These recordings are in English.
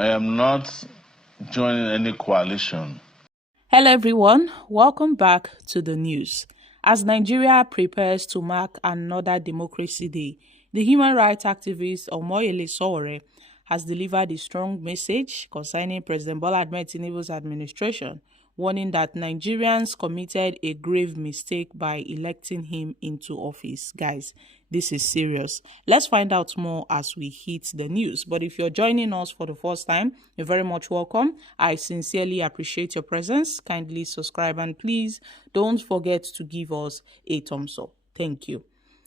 I am not joining any coalition. Hello everyone, welcome back to the news. As Nigeria prepares to mark another Democracy Day, the human rights activist Omoyele Sowore has delivered a strong message concerning President Bola Ahmed Tinubu's administration, warning that Nigerians committed a grave mistake by electing him into office. Guys, this is serious. Let's find out more as we hit the news. But if you're joining us for the first time, you're very much welcome. I sincerely appreciate your presence. Kindly subscribe and please don't forget to give us a thumbs up. Thank you.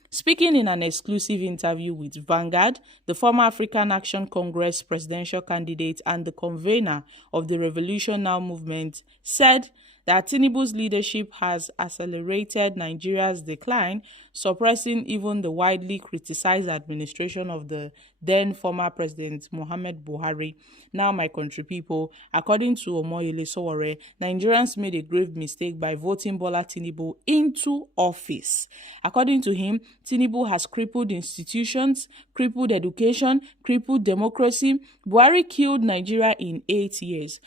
Speaking in an exclusive interview with Vanguard, the former African Action Congress presidential candidate and the convener of the Revolution Now movement said that Tinubu's leadership has accelerated Nigeria's decline, suppressing even the widely criticized administration of the then former President Muhammad Buhari. Now, my country people, according to Omoyele Sowore, Nigerians made a grave mistake by voting Bola Tinubu into office. According to him, Tinubu has crippled institutions, crippled education, crippled democracy. Buhari killed Nigeria in 8 years.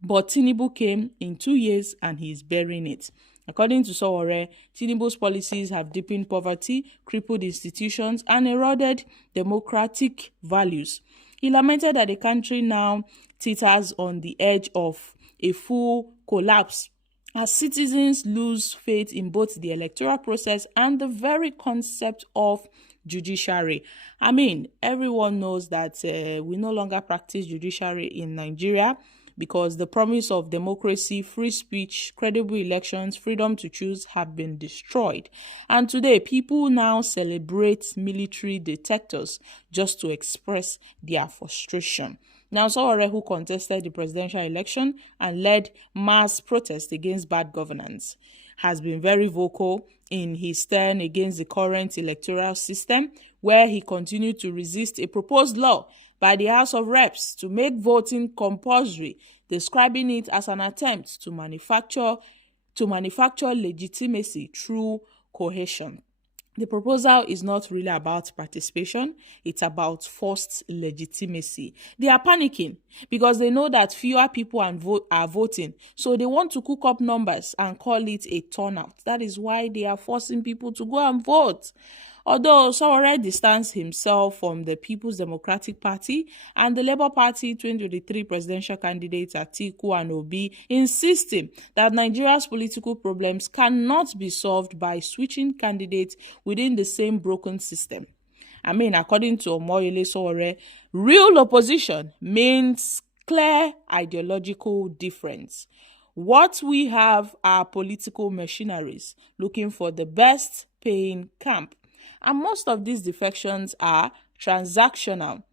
But Tinubu came in 2 years and he is bearing it. According to Sowore, Tinubu's policies have deepened poverty, crippled institutions, and eroded democratic values. He lamented that the country now teeters on the edge of a full collapse as citizens lose faith in both the electoral process and the very concept of judiciary. I mean, everyone knows that we no longer practice judiciary in Nigeria, because the promise of democracy, free speech, credible elections, freedom to choose have been destroyed. And today, people now celebrate military detectors just to express their frustration. Now, Sowore, who contested the presidential election and led mass protests against bad governance, has been very vocal in his stand against the current electoral system, where he continued to resist a proposed law by the House of Reps to make voting compulsory, describing it as an attempt to manufacture legitimacy through coercion. The proposal is not really about participation, it's about forced legitimacy. They are panicking because they know that fewer people are voting, so they want to cook up numbers and call it a turnout. That is why they are forcing people to go and vote. Although Sowore distanced himself from the People's Democratic Party and the Labour Party 2023 presidential candidates Atiku and Obi, insisting that Nigeria's political problems cannot be solved by switching candidates within the same broken system. I mean, according to Omoyele Sowore, real opposition means clear ideological difference. What we have are political machineries looking for the best paying camp. And most of these defections are transactional.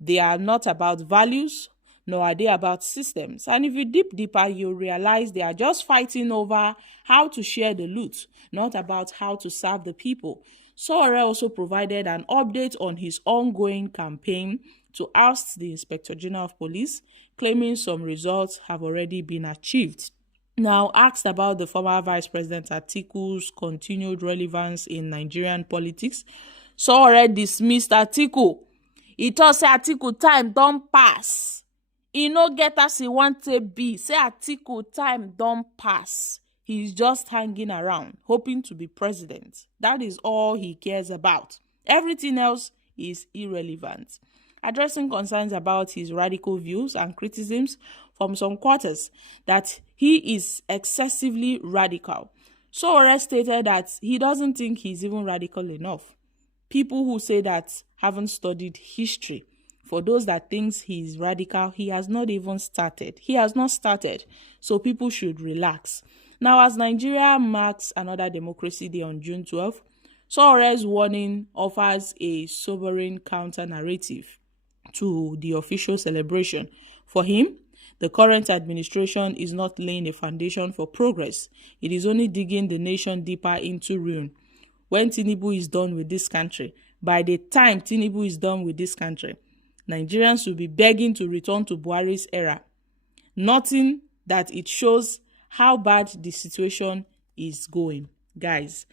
They are not about values, nor are they about systems. And if you dig deeper, you'll realize they are just fighting over how to share the loot, not about how to serve the people. Sowore also provided an update on his ongoing campaign to oust the Inspector General of Police, claiming some results have already been achieved. Now, asked about the former Vice President Atiku's continued relevance in Nigerian politics, Sowore dismissed Atiku. He thought say Atiku time don pass. He no get as he want to be. Say Atiku time don pass. He's just hanging around, hoping to be president. That is all he cares about. Everything else is irrelevant. Addressing concerns about his radical views and criticisms from some quarters that he is excessively radical, Sowore stated that he doesn't think he's even radical enough. People who say that haven't studied history. For those that thinks he's radical, he has not even started. He has not started, so people should relax. Now, as Nigeria marks another Democracy Day on June 12th, Sowore's warning offers a sobering counter-narrative to the official celebration. For him, the current administration is not laying a foundation for progress. It is only digging the nation deeper into ruin. When Tinubu is done with this country, by the time Tinubu is done with this country, Nigerians will be begging to return to Buhari's era. Nothing that it shows how bad the situation is going. Guys,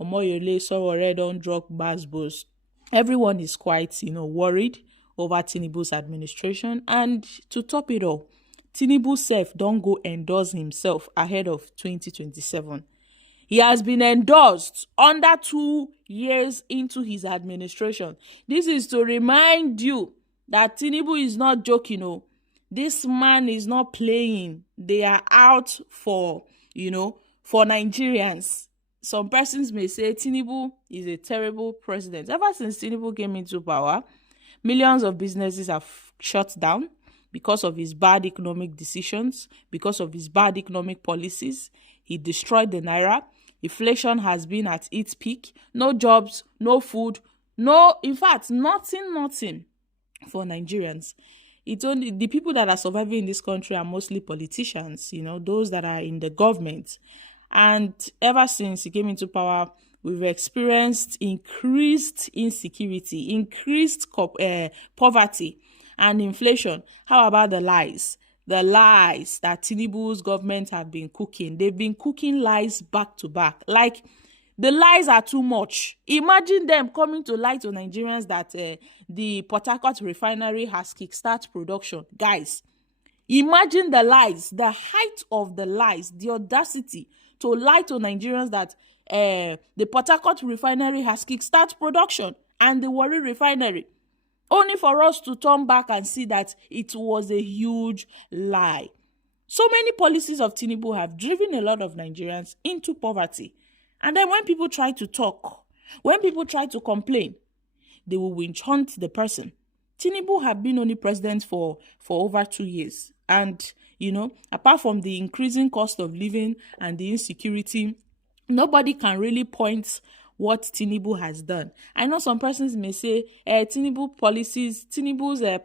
Omoyele Sowore don't drop bad boast. Everyone is quite, worried over Tinubu's administration. And to top it all, Tinubu sef don go endorse himself ahead of 2027. He has been endorsed under 2 years into his administration. This is to remind you that Tinubu is not joking. Oh. This man is not playing. They are out for, for Nigerians. Some persons may say Tinubu is a terrible president. Ever since Tinubu came into power, millions of businesses have shut down because of his bad economic decisions, because of his bad economic policies. He destroyed the naira. Inflation has been at its peak. No jobs, no food, in fact, nothing for Nigerians. It's only the people that are surviving in this country are mostly politicians, those that are in the government. And ever since he came into power, we've experienced increased insecurity, increased poverty, and inflation. How about the lies? The lies that Tinubu's government have been cooking. They've been cooking lies back to back. Like, the lies are too much. Imagine them coming to lie to Nigerians that the Port Harcourt refinery has kickstart production. Guys, imagine the lies, the height of the lies, the audacity to lie to Nigerians that the Port Harcourt refinery has kickstart production and the Warri refinery. Only for us to turn back and see that it was a huge lie. So many policies of Tinubu have driven a lot of Nigerians into poverty. And then when people try to talk, when people try to complain, they will winch hunt the person. Tinubu had been only president for over 2 years. And, apart from the increasing cost of living and the insecurity, nobody can really point what Tinubu has done. I know some persons may say Tinubu's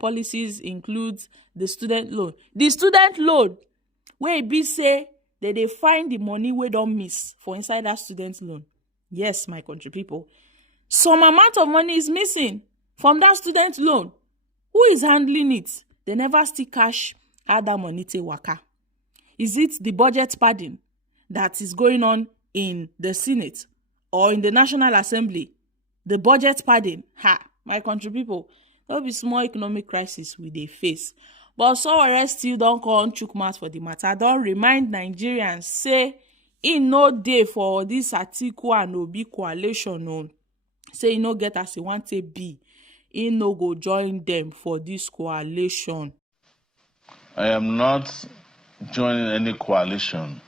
policies include the student loan. The student loan, where it be say that they find the money we don't miss for inside that student loan. Yes, my country people. Some amount of money is missing from that student loan. Who is handling it? They never still cash how that money take waka. Is it the budget padding that is going on in the Senate or in the National Assembly? The budget padding, my country people, there will be small economic crisis we dey face. But Sowore still don't come chook mouth for the matter. Don't remind Nigerians, say, in no day for this Atiku and Obi coalition. No. Say, no get as he want to be. He no go join them for this coalition. I am not joining any coalition.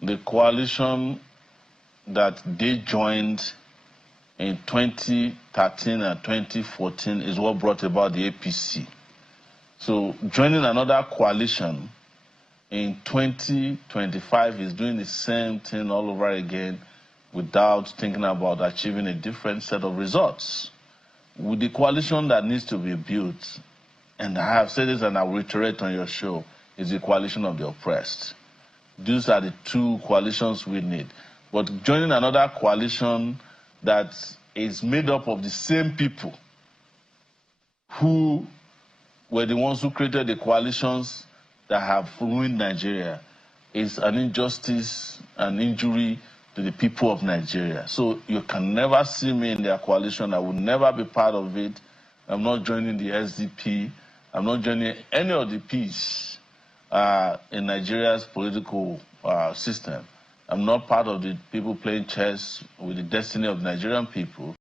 The coalition that they joined in 2013 and 2014 is what brought about the APC. So joining another coalition in 2025 is doing the same thing all over again without thinking about achieving a different set of results. With the coalition that needs to be built, and I have said this and I will reiterate on your show, is the coalition of the oppressed. These are the two coalitions we need. But joining another coalition that is made up of the same people who were the ones who created the coalitions that have ruined Nigeria is an injustice, an injury to the people of Nigeria. So you can never see me in their coalition. I will never be part of it. I'm not joining the SDP. I'm not joining any of the Ps in Nigeria's political system. I'm not part of the people playing chess with the destiny of Nigerian people.